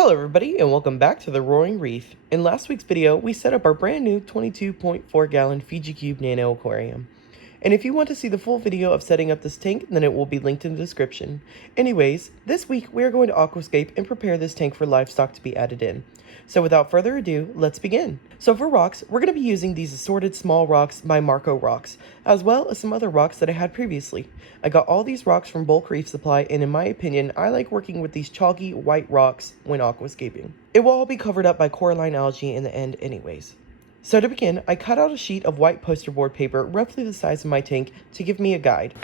Hello everybody and welcome back to the Roaring Reef. In last week's video, we set up our brand new 22.4 gallon FijiCube Nano Aquarium. And if you want to see the full video of setting up this tank, then it will be linked in the description. Anyways, this week we are going to aquascape and prepare this tank for livestock to be added in. So without further ado, let's begin. So for rocks, we're going to be using these assorted small rocks by Marco Rocks, as well as some other rocks that I had previously. I got all these rocks from Bulk Reef Supply, and in my opinion, I like working with these chalky white rocks when aquascaping. It will all be covered up by coralline algae in the end anyways. So to begin, I cut out a sheet of white poster board paper roughly the size of my tank to give me a guide.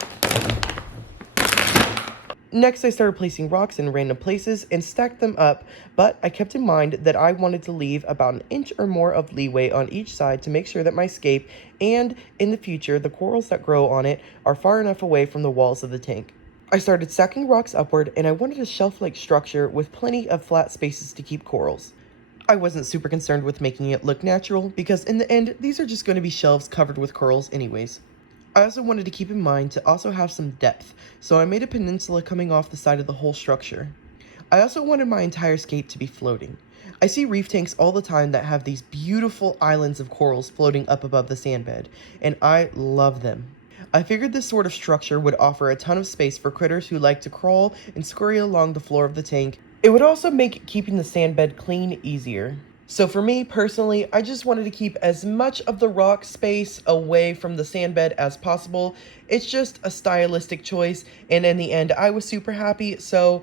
Next, I started placing rocks in random places and stacked them up, but I kept in mind that I wanted to leave about an inch or more of leeway on each side to make sure that my scape and, in the future, the corals that grow on it are far enough away from the walls of the tank. I started stacking rocks upward, and I wanted a shelf-like structure with plenty of flat spaces to keep corals. I wasn't super concerned with making it look natural, because in the end, these are just going to be shelves covered with corals anyways. I also wanted to keep in mind to also have some depth, so I made a peninsula coming off the side of the whole structure. I also wanted my entire scape to be floating. I see reef tanks all the time that have these beautiful islands of corals floating up above the sandbed, and I love them. I figured this sort of structure would offer a ton of space for critters who like to crawl and scurry along the floor of the tank. It would also make keeping the sandbed clean easier. So for me personally, I just wanted to keep as much of the rock space away from the sandbed as possible. It's just a stylistic choice, and in the end I was super happy, so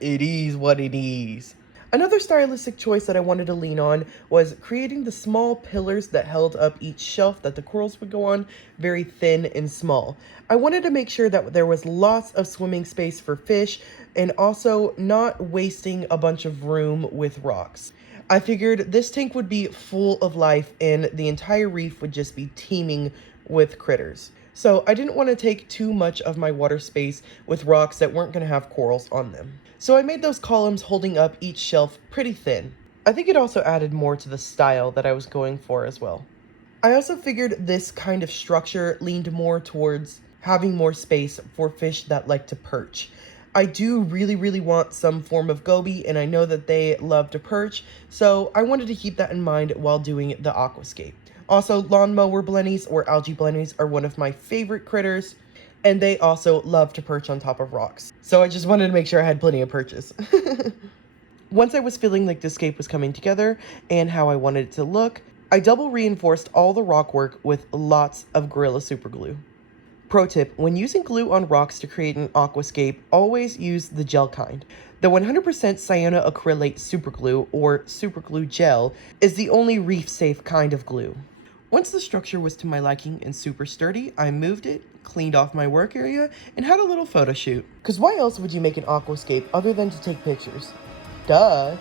it is what it is. Another stylistic choice that I wanted to lean on was creating the small pillars that held up each shelf that the corals would go on very thin and small. I wanted to make sure that there was lots of swimming space for fish and also not wasting a bunch of room with rocks. I figured this tank would be full of life and the entire reef would just be teeming with critters. So I didn't want to take too much of my water space with rocks that weren't going to have corals on them. So I made those columns holding up each shelf pretty thin. I think it also added more to the style that I was going for as well. I also figured this kind of structure leaned more towards having more space for fish that like to perch. I do really want some form of goby, and I know that they love to perch, so I wanted to keep that in mind while doing the aquascape. Also, lawnmower blennies or algae blennies are one of my favorite critters, and they also love to perch on top of rocks. So I just wanted to make sure I had plenty of perches. Once I was feeling like the scape was coming together and how I wanted it to look, I double reinforced all the rock work with lots of Gorilla Super Glue. Pro tip, when using glue on rocks to create an aquascape, always use the gel kind. The 100% cyanoacrylate superglue, or superglue gel, is the only reef-safe kind of glue. Once the structure was to my liking and super sturdy, I moved it, cleaned off my work area, and had a little photo shoot. Cause why else would you make an aquascape other than to take pictures? Duh!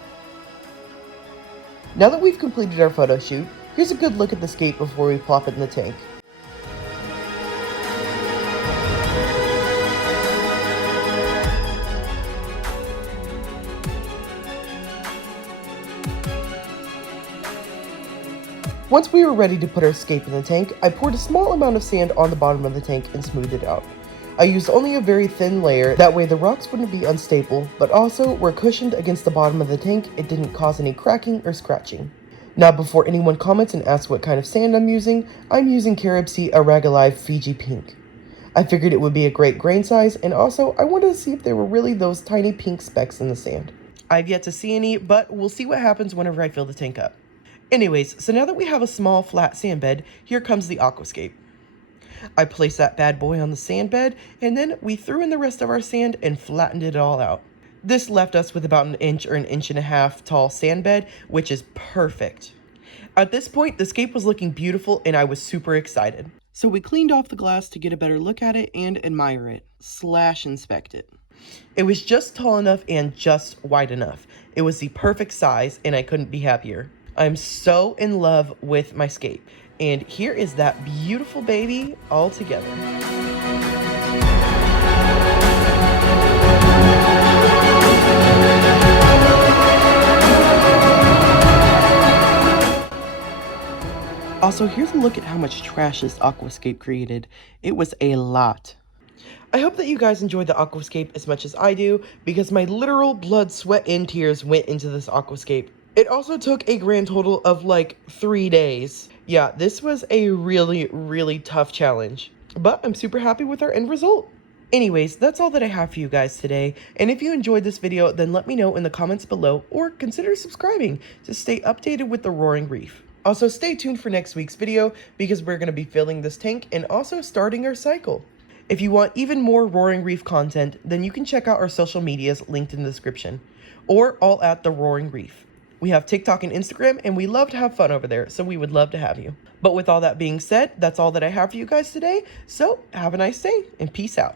Now that we've completed our photo shoot, here's a good look at the scape before we plop it in the tank. Once we were ready to put our scape in the tank, I poured a small amount of sand on the bottom of the tank and smoothed it out. I used only a very thin layer, that way the rocks wouldn't be unstable, but also were cushioned against the bottom of the tank. It didn't cause any cracking or scratching. Now before anyone comments and asks what kind of sand I'm using Carib Sea Aragalive Fiji Pink. I figured it would be a great grain size, and also I wanted to see if there were really those tiny pink specks in the sand. I've yet to see any, but we'll see what happens whenever I fill the tank up. Anyways, so now that we have a small flat sand bed, here comes the aquascape. I placed that bad boy on the sand bed, and then we threw in the rest of our sand and flattened it all out. This left us with about an inch or an inch and a half tall sand bed, which is perfect. At this point, the scape was looking beautiful and I was super excited. So we cleaned off the glass to get a better look at it and admire it, / inspect it. It was just tall enough and just wide enough. It was the perfect size and I couldn't be happier. I'm so in love with my scape, and here is that beautiful baby all together. Also, here's a look at how much trash this aquascape created. It was a lot. I hope that you guys enjoyed the aquascape as much as I do, because my literal blood, sweat, and tears went into this aquascape. It also took a grand total of like 3 days. Yeah, this was a really tough challenge, but I'm super happy with our end result. Anyways, that's all that I have for you guys today, and if you enjoyed this video, then let me know in the comments below, or consider subscribing to stay updated with the Roaring Reef. Also, stay tuned for next week's video, because we're going to be filling this tank and also starting our cycle. If you want even more Roaring Reef content, then you can check out our social medias linked in the description, or all at the Roaring Reef. We have TikTok and Instagram, and we love to have fun over there, so we would love to have you. But with all that being said, that's all that I have for you guys today, so have a nice day, and peace out.